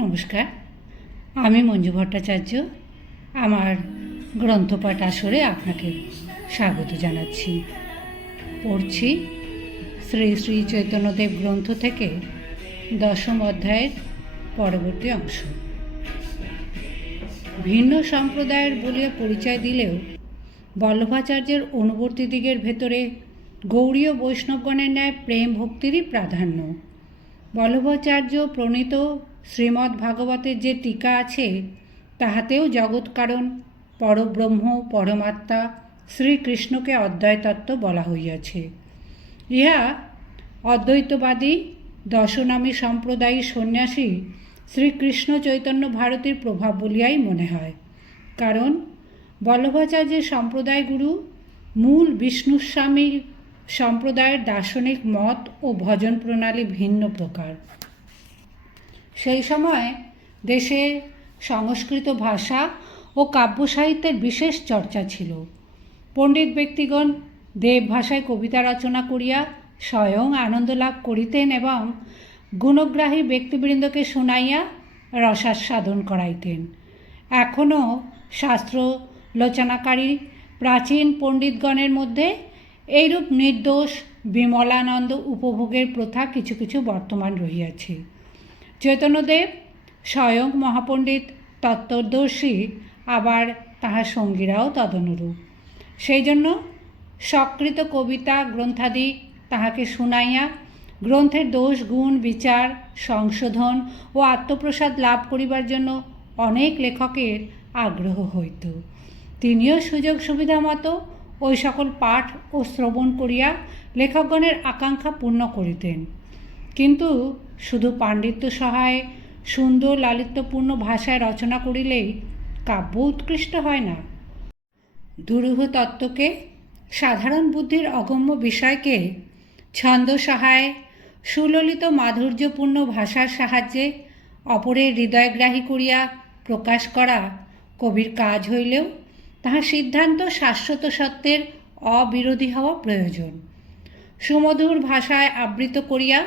নমস্কার, আমি মঞ্জু ভট্টাচার্য। আমার গ্রন্থপাঠ আসরে আপনাকে স্বাগত জানাচ্ছি। পড়ছি শ্রী শ্রী চৈতন্যদেব গ্রন্থ থেকে 10ম অধ্যায়ের পরবর্তী অংশ। ভিন্ন সম্প্রদায়ের বলিয়া পরিচয় দিলেও বল্লভাচার্যের অনুবর্তীদিগের ভেতরে গৌড়ীয় বৈষ্ণবগণের ন্যায় প্রেম ভক্তিরই প্রাধান্য। বল্লভাচার্য প্রণীত শ্রীমদ্ ভাগবতের যে টিকা আছে, তাহাতেও জগৎকারণ, পরব্রহ্ম, পরমাত্মা শ্রীকৃষ্ণকে অদ্বৈতত্ত্ব বলা হইয়াছে। ইহা অদ্বৈতবাদী দশনামী সম্প্রদায়ী সন্ন্যাসী শ্রীকৃষ্ণ চৈতন্য ভারতীর প্রভাব বলিয়াই মনে হয়। কারণ বল্লভাচার্যের সম্প্রদায়গুরু মূল বিষ্ণুস্বামীর সম্প্রদায়ের দার্শনিক মত ও ভজন প্রণালী ভিন্ন প্রকার। সেই সময় দেশে সংস্কৃত ভাষা ও কাব্য সাহিত্যের বিশেষ চর্চা ছিল। পণ্ডিত ব্যক্তিগণ দেব ভাষায় কবিতা রচনা করিয়া স্বয়ং আনন্দ লাভ করিতেন এবং গুণগ্রাহী ব্যক্তিবৃন্দকে শুনাইয়া রসাস্বাদন করাইতেন। এখনও শাস্ত্রলোচনাকারী প্রাচীন পণ্ডিতগণের মধ্যে এইরূপ নির্দোষ বিমলানন্দ উপভোগের প্রথা কিছু কিছু বর্তমান রহিয়াছে। চৈতন্যদেব স্বয়ং মহাপণ্ডিত তত্ত্বদর্শী, আবার তাহার সঙ্গীরাও তদনুরূপ। সেই জন্য সকৃত কবিতা গ্রন্থাদি তাহাকে শুনাইয়া গ্রন্থের দোষ গুণ বিচার সংশোধন ও আত্মপ্রসাদ লাভ করিবার জন্য অনেক লেখকের আগ্রহ হইত। তিনিও সুযোগ সুবিধা মতো ওই সকল পাঠ ও শ্রবণ করিয়া লেখকগণের আকাঙ্ক্ষা পূর্ণ করিতেন। কিন্তু শুধু পাণ্ডিত্য সহায়ে সুন্দর লালিত্যপূর্ণ ভাষায় রচনা করিলেই কাব্য উৎকৃষ্ট হয় না। দুরূহ তত্ত্বকে, সাধারণ বুদ্ধির অগম্য বিষয়কে ছন্দ সহায়ে সুললিত মাধুর্যপূর্ণ ভাষার সাহায্যে অপরের হৃদয়গ্রাহী করিয়া প্রকাশ করা কবির কাজ হইলেও তাহার সিদ্ধান্ত শাশ্বত সত্যের অবিরোধী হওয়া প্রয়োজন। সুমধুর ভাষায় আবৃত করিয়া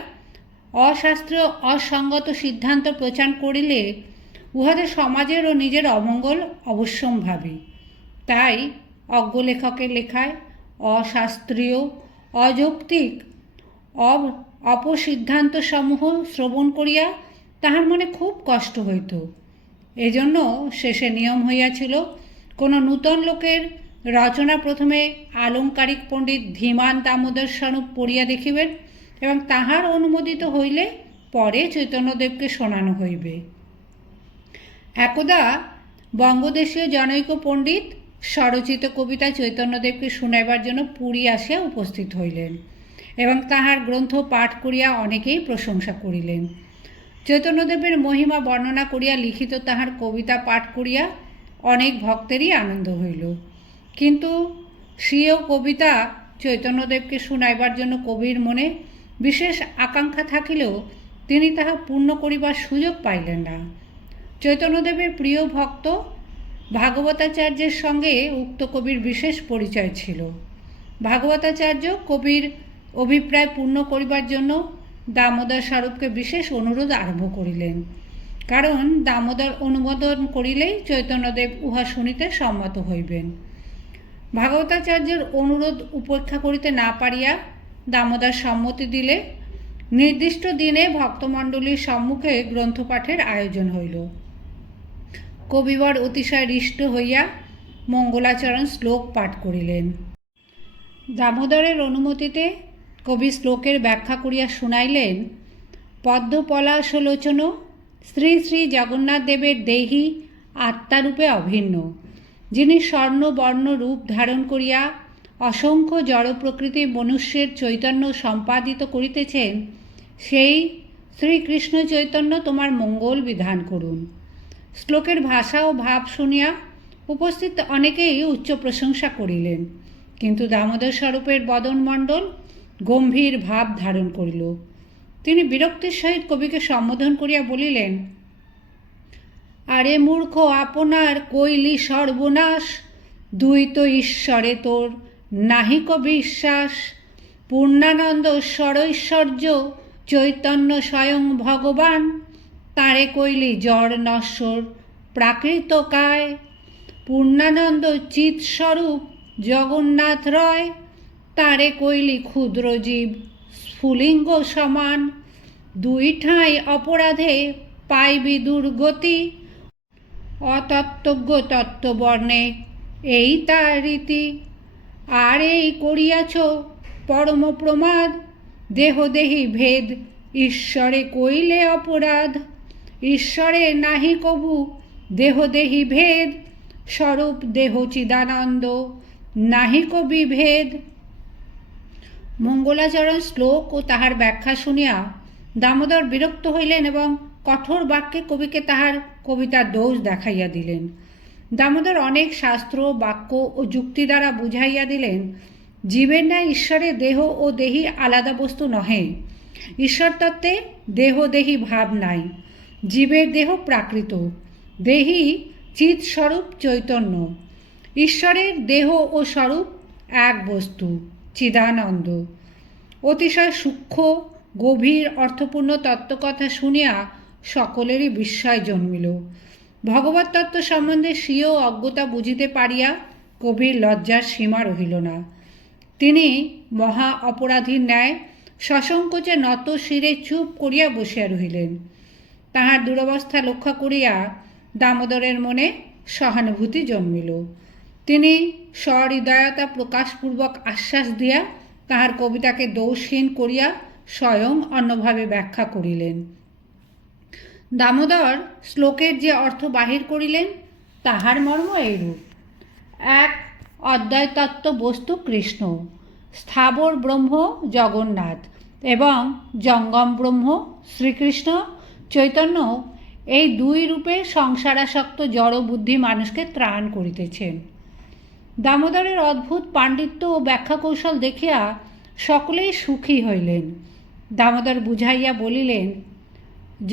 অশাস্ত্রীয় অসঙ্গত সিদ্ধান্ত প্রচার করিলে উহাদের সমাজের ও নিজের অমঙ্গল অবশ্যম্ভাবী। তাই অজ্ঞ লেখকের লেখায় অশাস্ত্রীয় অযৌক্তিক অপসিদ্ধান্তসমূহ শ্রবণ করিয়া তাহার মনে খুব কষ্ট হইত। এজন্য শেষে নিয়ম হইয়াছিল, কোনো নূতন লোকের রচনা প্রথমে আলঙ্কারিক পণ্ডিত ধীমান দামোদর স্বরূপ পড়িয়া দেখিবেন এবং তাহার অনুমোদিত হইলে পরে চৈতন্যদেবকে শোনানো হইবে। একদা বঙ্গদেশীয় জনৈক পণ্ডিত স্বরচিত কবিতা চৈতন্যদেবকে শুনাইবার জন্য পুরী আসিয়া উপস্থিত হইলেন এবং তাহার গ্রন্থ পাঠ করিয়া অনেকেই প্রশংসা করিলেন। চৈতন্যদেবের মহিমা বর্ণনা করিয়া লিখিত তাহার কবিতা পাঠ করিয়া অনেক ভক্তেরই আনন্দ হইল। কিন্তু স্বীয় কবিতা চৈতন্যদেবকে শুনাইবার জন্য কবির মনে বিশেষ আকাঙ্ক্ষা থাকিলেও তিনি তাহা পূর্ণ করিবার সুযোগ পাইলেন না। চৈতন্যদেবের প্রিয় ভক্ত ভাগবতাচার্যের সঙ্গে উক্ত কবির বিশেষ পরিচয় ছিল। ভাগবতাচার্য কবির অভিপ্রায় পূর্ণ করিবার জন্য দামোদর স্বরূপকে বিশেষ অনুরোধ আরম্ভ করিলেন, কারণ দামোদর অনুমোদন করিলেই চৈতন্যদেব উহা শুনিতে সম্মত হইবেন। ভাগবতাচার্যের অনুরোধ উপেক্ষা করিতে না পারিয়া দামোদর সম্মতি দিলে নির্দিষ্ট দিনে ভক্তমণ্ডলীর সম্মুখে গ্রন্থপাঠের আয়োজন হইল। কবিবর অতিশয় হৃষ্ট হইয়া মঙ্গলাচরণ শ্লোক পাঠ করিলেন। দামোদরের অনুমতিতে কবি শ্লোকের ব্যাখ্যা করিয়া শুনাইলেন, পদ্মপলাশলোচন শ্রী শ্রী জগন্নাথ দেবের দেহি আত্মারূপে অভিন্ন, যিনি স্বর্ণবর্ণ রূপ ধারণ করিয়া অসংখ্য জড় প্রকৃতির মনুষ্যের চৈতন্য সম্পাদিত করিতেছেন, সেই শ্রীকৃষ্ণ চৈতন্য তোমার মঙ্গল বিধান করুন। শ্লোকের ভাষা ও ভাব শুনিয়া উপস্থিত অনেকেই উচ্চ প্রশংসা করিলেন, কিন্তু দামোদর স্বরূপের বদনমণ্ডল গম্ভীর ভাব ধারণ করিল। তিনি বিরক্তির সহিত কবিকে সম্বোধন করিয়া বলিলেন, আরে মূর্খ, আপনার কৈলি সর্বনাশ, দ্বৈত ঈশ্বরে তোর নাহিক বিশ্বাস, পূর্ণানন্দ স্বরৈশ্বর্য চৈতন্য স্বয়ং ভগবান, তাঁরে কইলি জড় নশ্বর প্রাকৃতকায়, পূর্ণানন্দ চিৎস্বরূপ জগন্নাথ রয়, তাঁরে কইলি ক্ষুদ্র জীব স্ফুলিঙ্গ সমান, দুই ঠাঁই অপরাধে পাইবি দুর্গতি, অতত্ত্বজ্ঞ তত্ত্ববর্ণে এই তার রীতি, আর এই করিয়াছ পরম প্রমাদ, দেহদেহী ভেদ ঈশ্বরে কইলে অপরাধ, ঈশ্বরে নাহি কভু দেহদেহী ভেদ, স্বরূপ দেহ চিদানন্দ নাহি কবি ভেদ। মঙ্গলাচরণ শ্লোক ও তাহার ব্যাখ্যা শুনিয়া দামোদর বিরক্ত হইলেন এবং কঠোর বাক্যে কবিকে তাহার কবিতার দোষ দেখাইয়া দিলেন। দামোদর অনেক শাস্ত্র বাক্য ও যুক্তি দ্বারা বুঝাইয়া দিলেন, জীবের ন্যায় ঈশ্বরের দেহ ও দেহী আলাদা বস্তু নহে। ঈশ্বর তত্ত্বে দেহ দেহী ভাব নাই। জীবের দেহ প্রাকৃত, দেহী চিৎস্বরূপ চৈতন্য। ঈশ্বরের দেহ ও স্বরূপ এক বস্তু, চিদানন্দ। অতিশয় সূক্ষ্ম গভীর অর্থপূর্ণ তত্ত্বকথা শুনিয়া সকলেরই বিস্ময় জন্মিল। ভগবত তত্ত্ব সম্বন্ধে স্বীয় অজ্ঞতা বুঝিতে পারিয়া কবির লজ্জার সীমা রহিল না। তিনি মহা অপরাধীর ন্যায় সসংকোচে নত শিরে চুপ করিয়া বসিয়া রহিলেন। তাহার দুরবস্থা লক্ষ্য করিয়া দামোদরের মনে সহানুভূতি জন্মিল। তিনি সহৃদয়তা প্রকাশপূর্বক আশ্বাস দিয়া তাহার কবিতাকে দোষহীন করিয়া স্বয়ং অন্যভাবে ব্যাখ্যা করিলেন। দামোদর শ্লোকের যে অর্থ বাহির করিলেন তাহার মর্ম এইরূপ: এক, অদ্বৈতত্ত্ব বস্তু কৃষ্ণ, স্থাবর ব্রহ্ম জগন্নাথ এবং জঙ্গম ব্রহ্ম শ্রীকৃষ্ণ চৈতন্য, এই দুই রূপে সংসারাসক্ত জড় বুদ্ধি মানুষকে ত্রাণ করিতেছেন। দামোদরের অদ্ভুত পাণ্ডিত্য ও ব্যাখ্যা কৌশল দেখিয়া সকলেই সুখী হইলেন। দামোদর বুঝাইয়া বলিলেন,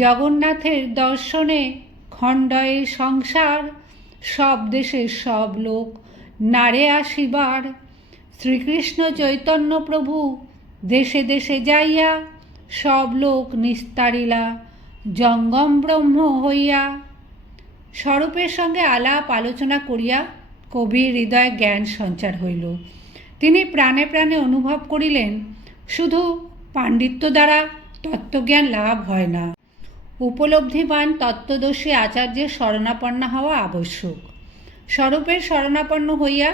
জগন্নাথের দর্শনে খণ্ডয়ে সংসার, সব দেশে সব লোক নারে আসিবার, শ্রীকৃষ্ণ চৈতন্য প্রভু দেশে দেশে যাইয়া, সব লোক নিস্তারিলা জঙ্গম ব্রহ্ম হইয়া। স্বরূপের সঙ্গে আলাপ আলোচনা করিয়া কবির হৃদয়ে জ্ঞান সঞ্চার হইল। তিনি প্রাণে প্রাণে অনুভব করিলেন, শুধু পাণ্ডিত্য দ্বারা তত্ত্বজ্ঞান লাভ হয় না, উপলব্ধিবান তত্ত্বদর্শী আচার্যের শরণাপন্ন হওয়া আবশ্যক। স্বরূপের শরণাপন্ন হইয়া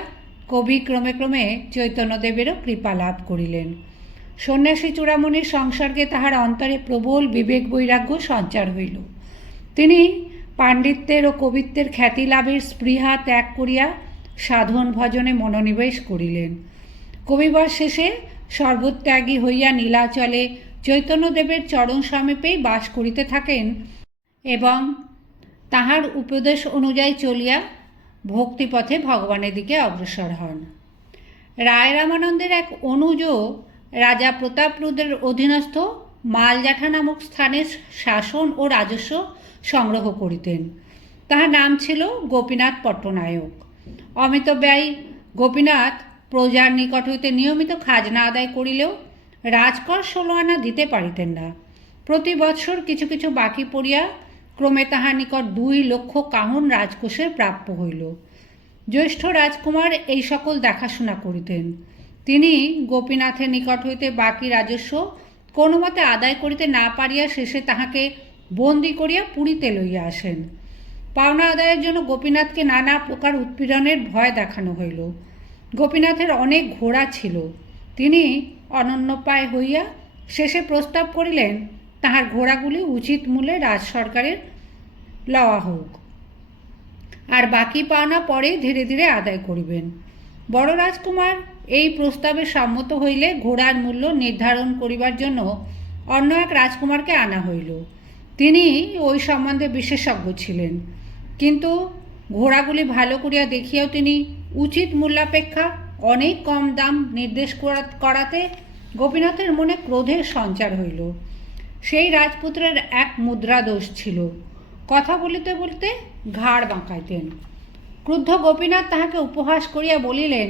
কবি ক্রমে ক্রমে চৈতন্যদেবেরও কৃপা লাভ করিলেন। সন্ন্যাসী চূড়ামণির সংসর্গে তাহার অন্তরে প্রবল বিবেক বৈরাগ্য সঞ্চার হইল। তিনি পাণ্ডিত্যের ও কবিত্বের খ্যাতি লাভের স্পৃহা ত্যাগ করিয়া সাধন ভজনে মনোনিবেশ করিলেন। কবিবার শেষে সর্বত্যাগী হইয়া নীলাচলে চৈতন্যদেবের চরণ সমীপেই বাস করিতে থাকেন এবং তাহার উপদেশ অনুযায়ী চলিয়া ভক্তিপথে ভগবানের দিকে অগ্রসর হন। রায় রামানন্দের এক অনুজ রাজা প্রতাপরুদ্রের অধীনস্থ মালজাঠা নামক স্থানে শাসন ও রাজস্ব সংগ্রহ করিতেন। তাহার নাম ছিল গোপীনাথ পট্টনায়ক। অমিত ব্যয় গোপীনাথ প্রজার নিকট হইতে নিয়মিত খাজনা আদায় করিলেও রাজকর 16 আনা দিতে পারিতেন না। প্রতি বৎসর কিছু কিছু বাকি পড়িয়া ক্রমে তাহার নিকট 2 লক্ষ কাহন রাজকোষের প্রাপ্য হইল। জ্যেষ্ঠ রাজকুমার এই সকল দেখাশোনা করিতেন। তিনি গোপীনাথের নিকট হইতে বাকি রাজস্ব কোনো মতে আদায় করিতে না পারিয়া শেষে তাহাকে বন্দি করিয়া পুরীতে লইয়া আসেন। পাওনা আদায়ের জন্য গোপীনাথকে নানা প্রকার উৎপীড়নের ভয় দেখানো হইল। গোপীনাথের অনেক ঘোড়া ছিল। তিনি অনন্যপায় হইয়া শেষে প্রস্তাব করিলেন তাহার ঘোড়াগুলি উচিত মূল্যে রাজ সরকারের লওয়া হোক, আর বাকি পাওনা পরে ধীরে ধীরে আদায় করিবেন। বড় রাজকুমার এই প্রস্তাবে সম্মত হইলে ঘোড়ার মূল্য নির্ধারণ করিবার জন্য অন্য এক রাজকুমারকে আনা হইল। তিনি ওই সম্বন্ধে বিশেষজ্ঞ ছিলেন, কিন্তু ঘোড়াগুলি ভালো করিয়া দেখিয়াও তিনি উচিত মূল্যাপেক্ষা অনেক কম দাম নির্দেশ করাতে গোপীনাথের মনে ক্রোধের সঞ্চার হইল। সেই রাজপুত্রের এক মুদ্রা দোষ ছিল, কথা বলিতে বলিতে ঘাড় বাঁকাইতেন। ক্রুদ্ধ গোপীনাথ তাহাকে উপহাস করিয়া বলিলেন,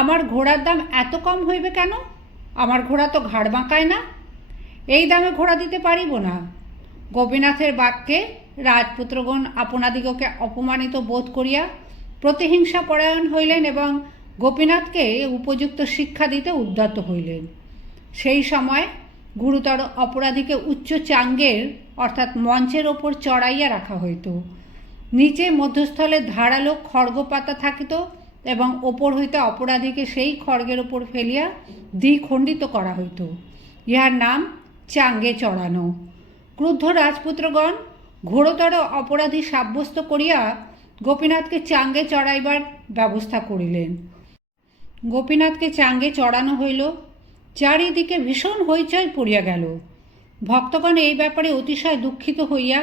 আমার ঘোড়ার দাম এত কম হইবে কেন? আমার ঘোড়া তো ঘাড় বাঁকায় না, এই দামে ঘোড়া দিতে পারিব না। গোপীনাথের বাক্যে রাজপুত্রগণ আপনাদিগকে অপমানিত বোধ করিয়া প্রতিহিংসা পরায়ণ হইলেন এবং গোপীনাথকে উপযুক্ত শিক্ষা দিতে উদ্যত হইলেন। সেই সময় গুরুতর অপরাধীকে উচ্চ চাঙ্গের অর্থাৎ মঞ্চের ওপর চড়াইয়া রাখা হইত। নিচে মধ্যস্থলে ধারালো খড়গ পাতা থাকিত এবং ওপর হইতে অপরাধীকে সেই খড়গের ওপর ফেলিয়া দ্বিখণ্ডিত করা হইত। ইহার নাম চাঙ্গে চড়ানো। ক্রুদ্ধ রাজপুত্রগণ ঘোরতর অপরাধী সাব্যস্ত করিয়া গোপীনাথকে চাঙ্গে চড়াইবার ব্যবস্থা করিলেন। গোপীনাথকে চাঙ্গে চড়ানো হইল। চারিদিকে ভীষণ হইচই পড়িয়া গেল। ভক্তগণ এই ব্যাপারে অতিশয় দুঃখিত হইয়া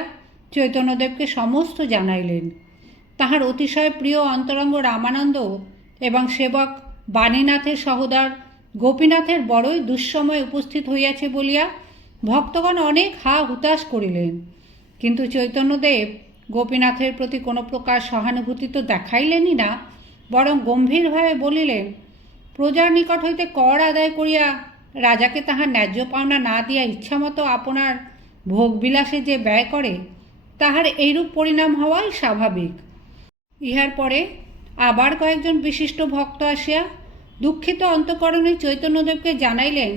চৈতন্যদেবকে সমস্ত জানাইলেন। তাহার অতিশয় প্রিয় অন্তরঙ্গ রামানন্দ এবং সেবক বাণীনাথের সহোদর গোপীনাথের বড়ই দুঃসময় উপস্থিত হইয়াছে বলিয়া ভক্তগণ অনেক হা হুতাশ করিলেন। কিন্তু চৈতন্যদেব গোপীনাথের প্রতি কোনো প্রকার সহানুভূতি তো দেখাইলেনই না, বরং গম্ভীরভাবে বলিলেন, প্রজার নিকট হইতে কর আদায় করিয়া রাজাকে তাহার ন্যায্য পাওনা না দিয়া ইচ্ছামতো আপনার ভোগবিলাসে যে ব্যয় করে, তাহার এইরূপ পরিণাম হওয়াই স্বাভাবিক। ইহার পরে আবার কয়েকজন বিশিষ্ট ভক্ত আসিয়া দুঃখিত অন্তঃকরণে চৈতন্যদেবকে জানাইলেন,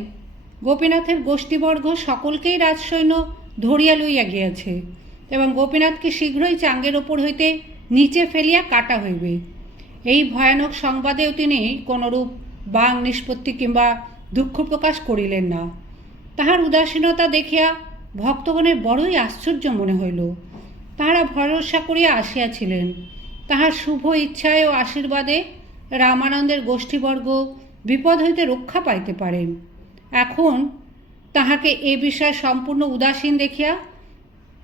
গোপীনাথের গোষ্ঠীবর্গ সকলকেই রাজসৈন্য ধরিয়া লইয়া গিয়াছে এবং গোপীনাথকে শীঘ্রই চাঙ্গের ওপর হইতে নিচে ফেলিয়া কাটা হইবে। এই ভয়ানক সংবাদেও তিনি কোনরূপ বাং নিষ্পত্তি কিংবা দুঃখ প্রকাশ করিলেন না। তাহার উদাসীনতা দেখিয়া ভক্তগণের বড়ই আশ্চর্য মনে হইল। তাহারা ভরসা করিয়া আসিয়াছিলেন তাহার শুভ ইচ্ছায় ও আশীর্বাদে রামানন্দের গোষ্ঠীবর্গ বিপদ হইতে রক্ষা পাইতে পারেন। এখন তাহাকে এ বিষয়ে সম্পূর্ণ উদাসীন দেখিয়া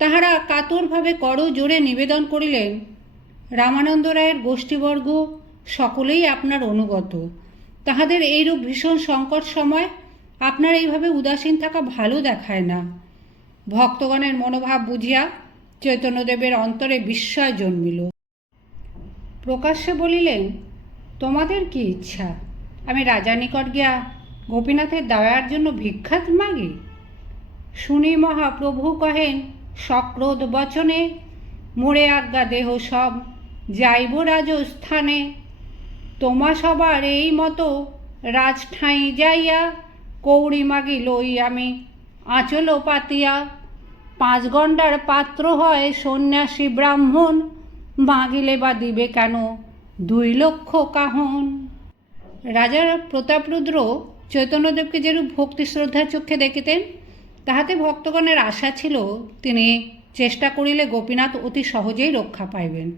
তাহারা কাতরভাবে করজোড়ে নিবেদন করিলেন, রামানন্দ রায়ের গোষ্ঠীবর্গ সকলেই আপনার অনুগত। তাহাদের এইরূপ ভীষণ সংকট সময় আপনার এইভাবে উদাসীন থাকা ভালো দেখায় না। ভক্তগণের মনোভাব বুঝিয়া চৈতন্যদেবের অন্তরে বিস্ময় জন্মিল। প্রকাশ্যে বলিলেন, তোমাদের কি ইচ্ছা? আমি রাজা নিকট গিয়া গোপীনাথের দয়ার জন্য ভিক্ষা মাগি? শুনি মহাপ্রভু কহেন, সক্রোধ বচনে মোরে আজ্ঞা দেহ সব যাইব রাজস্থানে। তোমা সবার এই মতো রাজঠাঁই যাইয়া কৌড়ি মাগি লই আমি আঁচল পাতিয়া। 5 গণ্ডার পাত্র হয় সন্ন্যাসী ব্রাহ্মণ, মাগিলে বা দিবে কেন 2 লক্ষ কাহন। রাজা প্রতাপরুদ্র চৈতন্যদেবকে যেরূপ ভক্তি শ্রদ্ধার চক্ষে দেখিতেন, তাহাতে ভক্তগণের আশা ছিল তিনি চেষ্টা করিলে গোপীনাথ অতি সহজেই রক্ষা পাইবেন।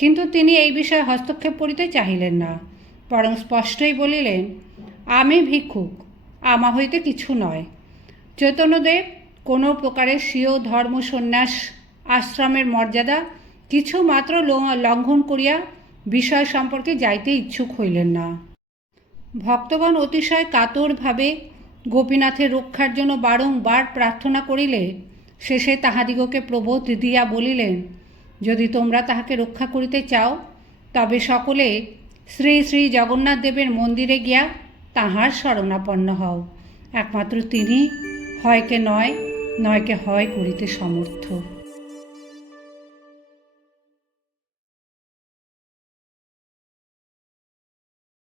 কিন্তু তিনি এই বিষয়ে হস্তক্ষেপ করিতে চাহিলেন না, বরং স্পষ্টই বলিলেন, আমি ভিক্ষুক, আমা হইতে কিছু নয়। চৈতন্যদেব কোনো প্রকারের স্বীয় ধর্ম সন্ন্যাস আশ্রমের মর্যাদা কিছু মাত্র লঙ্ঘন করিয়া বিষয় সম্পর্কে যাইতে ইচ্ছুক হইলেন না। ভক্তগণ অতিশয় কাতরভাবে গোপীনাথের রক্ষার জন্য বারংবার প্রার্থনা করিলে শেষে তাহাদিগকে প্রবোধ দিয়া বলিলেন, যদি তোমরা তাহাকে রক্ষা করিতে চাও তবে সকলে শ্রী শ্রী জগন্নাথ দেবের মন্দিরে গিয়া তাহার শরণাপন্ন হও। একমাত্র তিনি হয়কে নয়, নয়কে হয় করিতে সমর্থ।